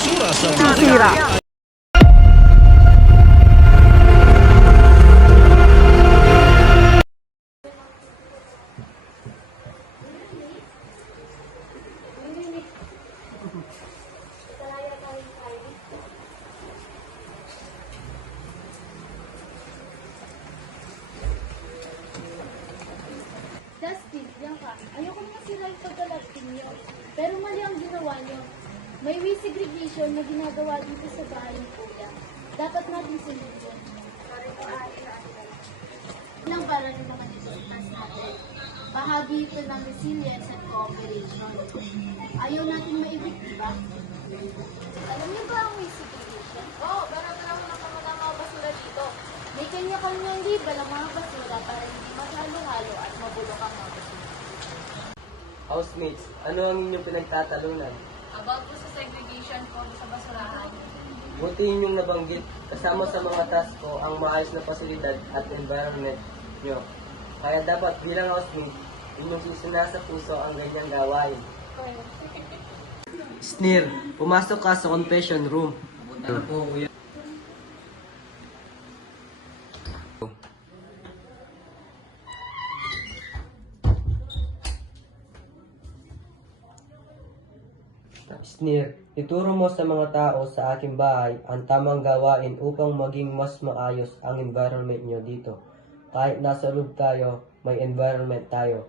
basura sa Sira. Dustin, yan ka. Ayoko naman sila yung pagkalastin nyo. Pero mali ang ginawa nyo. May waste segregation na ginagawa dito sa bahay ng kuya. Dapat natin sunod. Ilang para ng mga discuss natin. Bahagi ito ng resilience at cooperation. Ayaw natin maibig, di ba? Alam niyo ba ang waste segregation? Oo, barabaran mo ng mga basura dito. May kanya-kanyang libel ang mga basura para hindi maghalo-halo at mabulok ang mga basura. Housemates, ano ang inyong pinagtatalunan? About po sa segregation po sa basurahan. Buti inyong nabanggit, kasama sa mga task ko ang maayos na pasilidad at environment nyo. Kaya dapat bilang housemate, inyong susunod sa puso ang ganyang gawain. Sneer, pumasok ka sa confession room. Pupunta na po, kuya. Sneer, ituro mo sa mga tao sa aking bahay ang tamang gawain upang maging mas maayos ang environment nyo dito. Kahit nasa loob tayo, may environment tayo.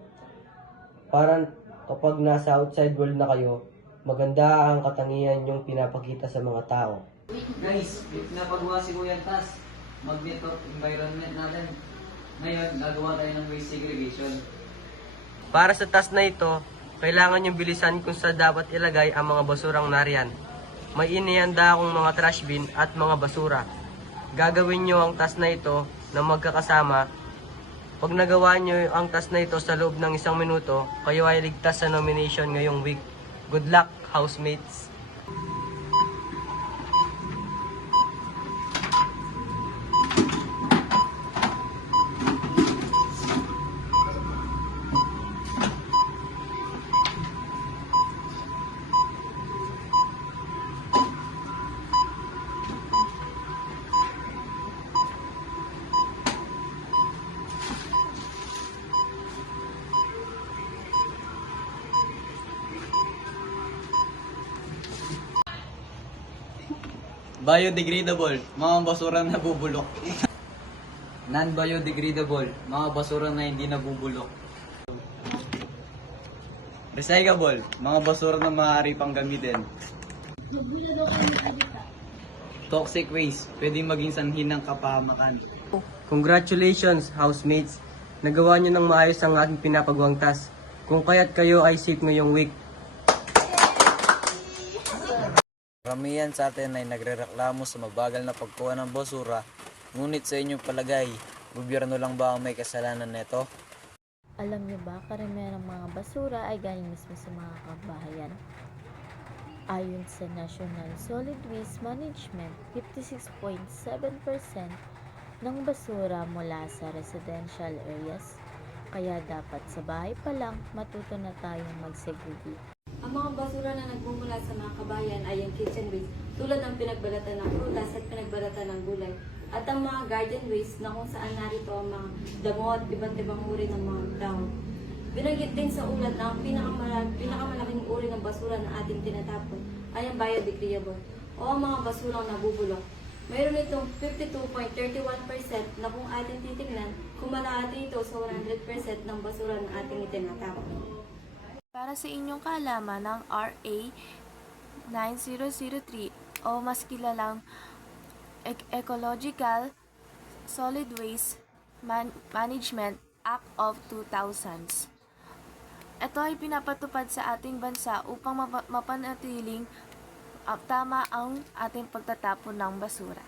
Parang kapag nasa outside world na kayo, maganda ang katangian yung pinapakita sa mga tao. Guys, pinapagawa si Kuya Tas. Magnet of environment natin. Ngayon, gagawa tayo ng waste segregation. Para sa task na ito, kailangan yung bilisan kung sa dapat ilagay ang mga basurang nariyan. May inihanda akong mga trash bin at mga basura. Gagawin nyo ang task na ito na magkakasama. Pag nagawa nyo ang task na ito sa loob ng 1 minuto, kayo ay ligtas sa nomination ngayong week. Good luck, housemates! Biodegradable, mga basura na bubulok. Non-biodegradable, mga basura na hindi nabubulok. Recyclable, mga basura na maaari pang gamitin. Toxic waste, pwedeng maging sanhi ng kapahamakan. Congratulations, housemates! Nagawa nyo ng maayos ang aking pinapagawang task. Kung kaya't kayo ay safe ngayong week. Karamihan sa atin ay nagrereklamo sa mabagal na pagkuha ng basura, ngunit sa inyong palagay, gobyerno lang ba ang may kasalanan nito? Alam niyo ba, karamihan ng mga basura ay galing mismo sa mga kabahayan? Ayon sa National Solid Waste Management, 56.7% ng basura mula sa residential areas. Kaya dapat sa bahay pa lang, matuto na tayong mag-segregate. Ang mga basura na nagmumula sa mga kabayan ay ang kitchen waste, tulad ng pinagbalatan ng prutas at pinagbalatan ng gulay. At ang mga garden waste na kung saan narito ang mga damo at iba't ibang uri ng mga dahon. Binanggit din sa ulat na ang pinakamalaking uri ng basura na ating tinatapon ay ang biodegradable o ang mga basurang nabubulok. Mayroon itong 52.31% na kung ating titignan, kumalahati ito sa 100% ng basura na ating itinatapon. Para sa inyong kaalaman ng RA 9003 o mas kilalang Ecological Solid Waste Management Act of 2000. Ito ay pinapatupad sa ating bansa upang mapanatiling tama ang ating pagtatapon ng basura.